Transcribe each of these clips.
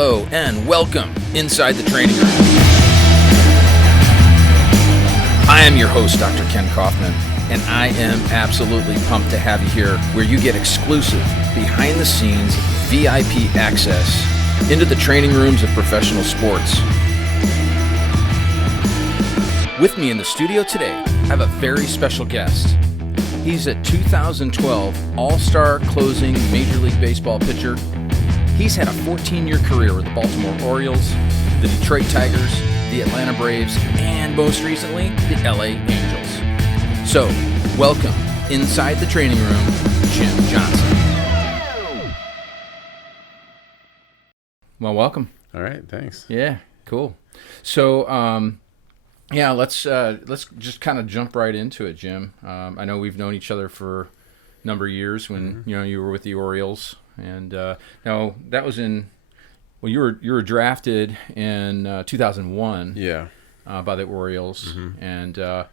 Hello and welcome inside the training room. I am your host, Dr. Ken Kaufman, and I am absolutely pumped to have you here where you get exclusive, behind-the-scenes, VIP access into the training rooms of professional sports. With me in the studio today, I have a very special guest. He's a 2012 All-Star closing Major League Baseball pitcher. He's had a 14-year career with the Baltimore Orioles, the Detroit Tigers, the Atlanta Braves, and most recently, the LA Angels. So, welcome inside the training room, Jim Johnson. Well, welcome. All right, thanks. Yeah, cool. So, let's just kind of jump right into it, Jim. I know we've known each other for a number of years when you were with the Orioles, and now that was you were drafted in 2001. Yeah. By the Orioles, and so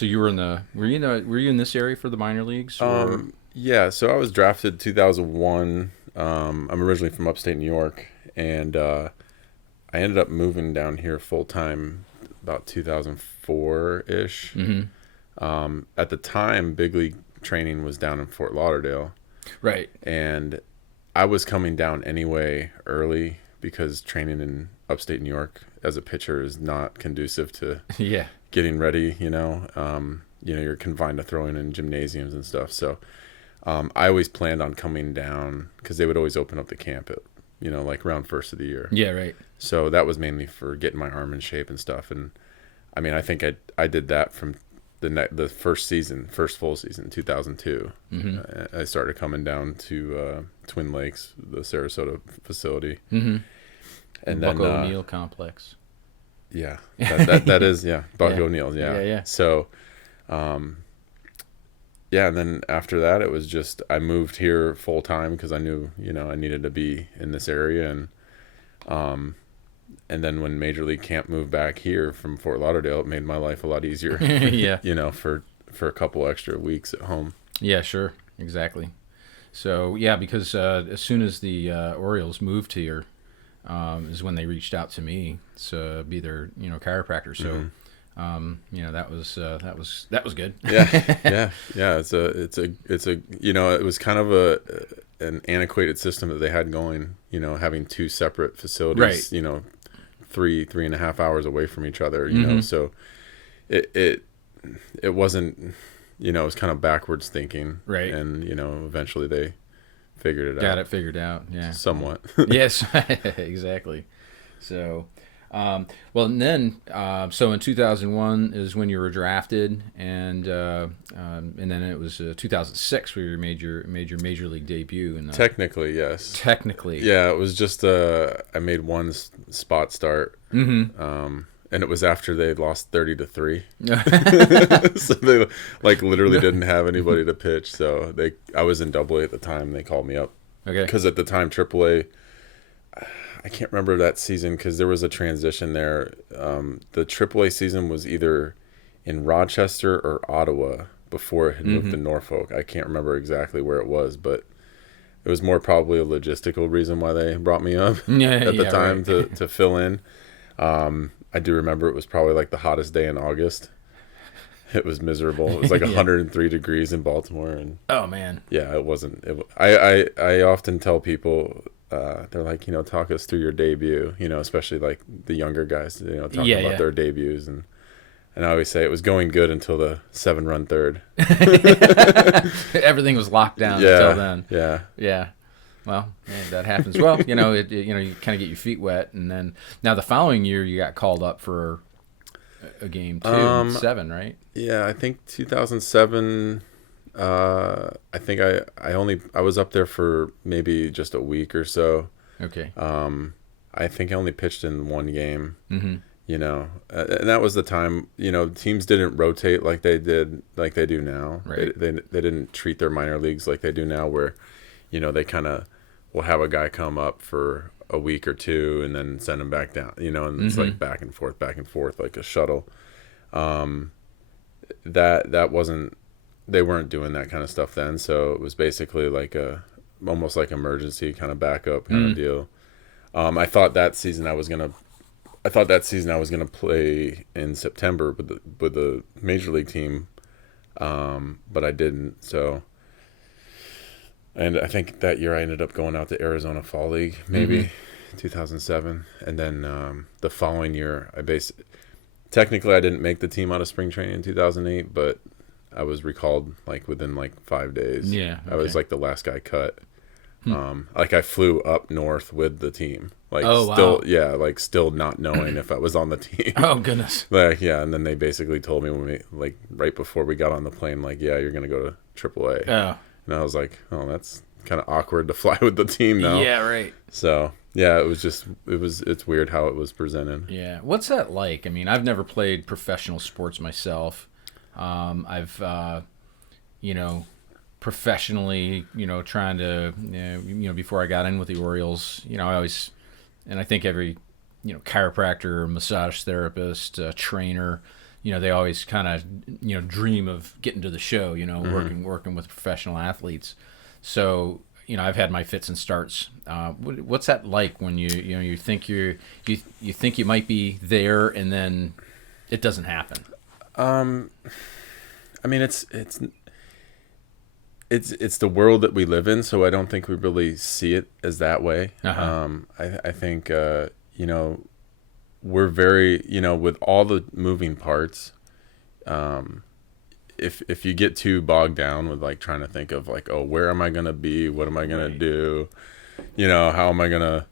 you were were you in this area for the minor leagues? Or? Yeah. So I was drafted 2001. I'm originally from upstate New York, and I ended up moving down here full time about 2004-ish. At the time, big league training was down in Fort Lauderdale. Right. And I was coming down anyway early because training in upstate New York as a pitcher is not conducive to getting ready, you're confined to throwing in gymnasiums and stuff. So I always planned on coming down because they would always open up the camp at, like around first of the year. Yeah, right. So that was mainly for getting my arm in shape and stuff. And I mean, I think I did that from the first full season, 2002. I started coming down to Twin Lakes, the Sarasota facility. And then Buck O'Neill complex. Yeah, that is Buck O'Neill's. Yeah. So, and then after that, it was just I moved here full time because I knew I needed to be in this area, and then when Major League Camp moved back here from Fort Lauderdale, it made my life a lot easier. For a couple extra weeks at home. Yeah, sure, exactly. So because as soon as the Orioles moved here, is when they reached out to me to be their chiropractor. So that was good. Yeah. It's a it was kind of an antiquated system that they had going. Having two separate facilities. Right. 3.5 hours away from each other. So it wasn't. It was kind of backwards thinking. Right. And eventually they figured it out. Got it figured out, yeah. Somewhat. Yes, exactly. So, and then in 2001 is when you were drafted, and then it was 2006 where you made your major league debut. Technically, yes. Technically. Yeah, it was just I made one spot start. And it was after they lost 30-3. So they literally didn't have anybody to pitch. So I was in AA at the time. They called me up. Okay. Because at the time, AAA, I can't remember that season because there was a transition there. The AAA season was either in Rochester or Ottawa before it had moved to Norfolk. I can't remember exactly where it was, but it was more probably a logistical reason why they brought me up at the time to fill in. I do remember it was probably like the hottest day in August. It was miserable. It was like 103 degrees in Baltimore, and oh man, yeah, it wasn't. I often tell people, they're like, talk us through your debut. Especially like the younger guys, talking about their debuts, and I always say it was going good until the 7-run third. Everything was locked down until then. Yeah. Well, that happens. Well, you kind of get your feet wet, and then now the following year you got called up for a game too, 7, right? Yeah, I think 2007. I think I was up there for maybe just a week or so. Okay. I think I only pitched in one game. And that was the time. Teams didn't rotate like they do now. Right. They didn't treat their minor leagues like they do now, where they kind of will have a guy come up for a week or two and then send him back down, and it's like back and forth, like a shuttle. That wasn't, they weren't doing that kind of stuff then. So it was basically like almost like emergency kind of backup kind of deal. I thought that season I was gonna play in September with the major league team, but I didn't. So, and I think that year I ended up going out to Arizona Fall League, maybe 2007, and then the following year technically I didn't make the team out of spring training in 2008, but I was recalled like within like 5 days. Yeah, okay. I was like the last guy cut. Like I flew up north with the team. Like like still not knowing if I was on the team. Oh goodness. Like and then they basically told me when we like right before we got on the plane, like, yeah, you're gonna go to AAA. Oh. And I was like, oh, that's kind of awkward to fly with the team now. Yeah, right. So yeah, it's weird how it was presented. Yeah. What's that like? I mean, I've never played professional sports myself. I've professionally, trying to, before I got in with the Orioles, I think every, chiropractor, massage therapist, trainer, they always kind of, dream of getting to the show, working with professional athletes. So, I've had my fits and starts. What's that like when you think you think you might be there and then it doesn't happen? I mean, it's the world that we live in, so I don't think we really see it as that way. Uh-huh. I think we're very, with all the moving parts, if you get too bogged down with like trying to think of like, oh, where am I gonna be? What am I gonna do? How am I gonna,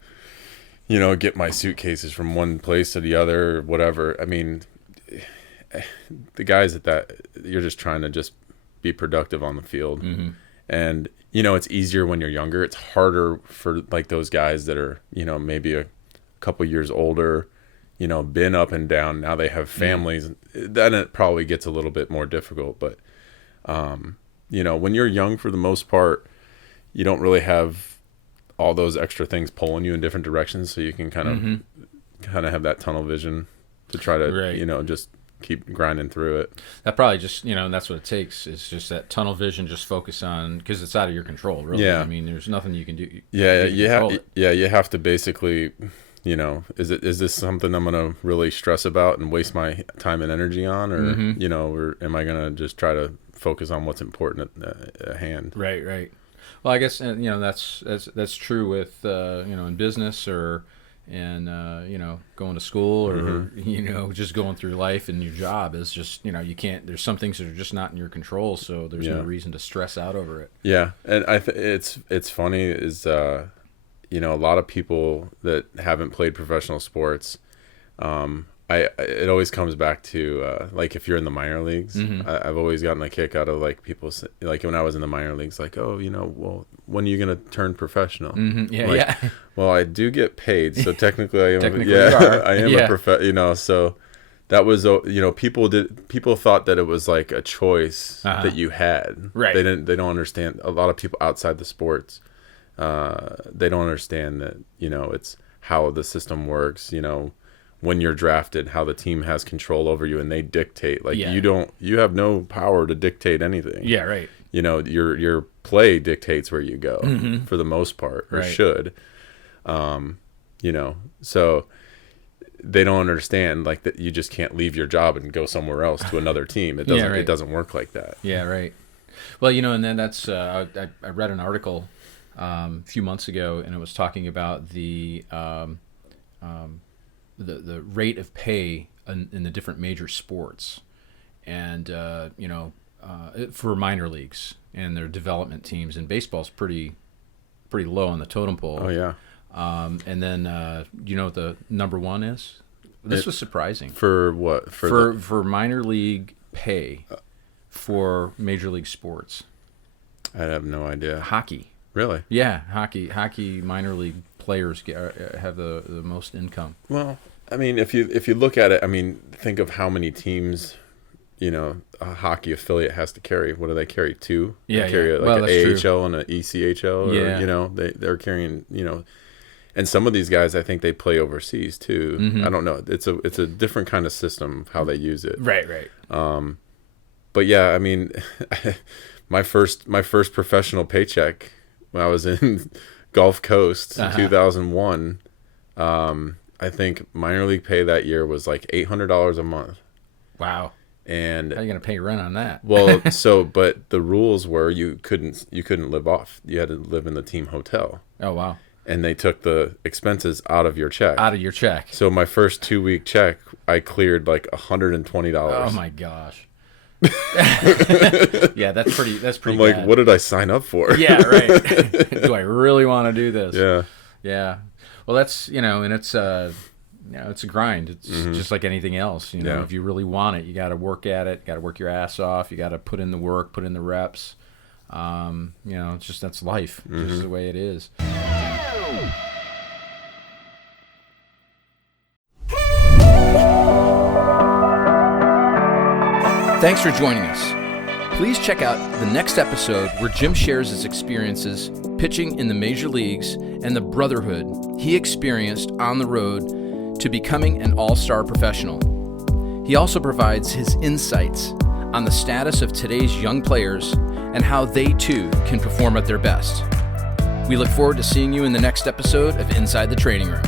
get my suitcases from one place to the other, or whatever. I mean, the guys you're just trying to just be productive on the field. Mm-hmm. And it's easier when you're younger. It's harder for like those guys that are maybe a couple years older, been up and down, now they have families. Then it probably gets a little bit more difficult. But when you're young, for the most part, you don't really have all those extra things pulling you in different directions, so you can kind of have that tunnel vision to try to just keep grinding through it. That probably just, that's what it takes. It's just that tunnel vision, just focus on, because it's out of your control, really. Yeah. I mean, there's nothing you can do. You have to basically, is this something I'm going to really stress about and waste my time and energy on, or, or am I going to just try to focus on what's important at hand? Right. Well, I guess, that's true with, in business or, and going to school or just going through life, and your job is just you can't, there's some things that are just not in your control, so there's no reason to stress out over it. And it's funny is a lot of people that haven't played professional sports, it always comes back to like if you're in the minor leagues. I've always gotten a kick out of like people like when I was in the minor leagues, like, oh, well, when are you gonna turn professional? Well, I do get paid, so technically I am. I am a prof. So that was people thought that it was like a choice that you had. Right. They don't understand. A lot of people outside the sports, they don't understand that it's how the system works. When you're drafted, how the team has control over you, and they dictate. Like you have no power to dictate anything. Yeah, right. Your play dictates where you go for the most part, or should. So they don't understand like that you just can't leave your job and go somewhere else to another team. It doesn't. It doesn't work like that. Yeah, right. Well, and then that's I read an article a few months ago, and it was talking about the rate of pay in the different major sports, and for minor leagues and their development teams. And baseball's pretty low on the totem pole. Oh yeah. And then you know what the number one is? This was surprising. For what? For minor league pay for major league sports. I have no idea. Hockey. Really? Yeah, hockey minor league players have the most income. Well, I mean, if you look at it, I mean, think of how many teams, a hockey affiliate has to carry. What do they carry? Two? Yeah, they carry Well, an that's AHL true. and an ECHL. Or, Yeah. They're carrying, and some of these guys, I think they play overseas too. Mm-hmm. I don't know. It's a different kind of system how they use it. Right. But yeah, I mean, my first professional paycheck when I was in Gulf Coast in 2001, I think minor league pay that year was like $800 a month. Wow. And how are you going to pay rent on that? Well, but the rules were you couldn't live off. You had to live in the team hotel. Oh, wow. And they took the expenses out of your check. Out of your check. So my first 2-week check, I cleared like $120. Oh my gosh. Yeah, that's pretty I'm like, bad. what did I sign up for? Yeah, right. Do I really want to do this? Yeah. Yeah. Well, that's, and it's it's a grind. It's just like anything else. Yeah. If you really want it, you got to work at it. Got to work your ass off. You got to put in the work, put in the reps. It's just, that's life. Just the way it is. Thanks for joining us. Please check out the next episode where Jim shares his experiences pitching in the major leagues and the brotherhood he experienced on the road to becoming an all-star professional. He also provides his insights on the status of today's young players and how they too can perform at their best. We look forward to seeing you in the next episode of Inside the Training Room.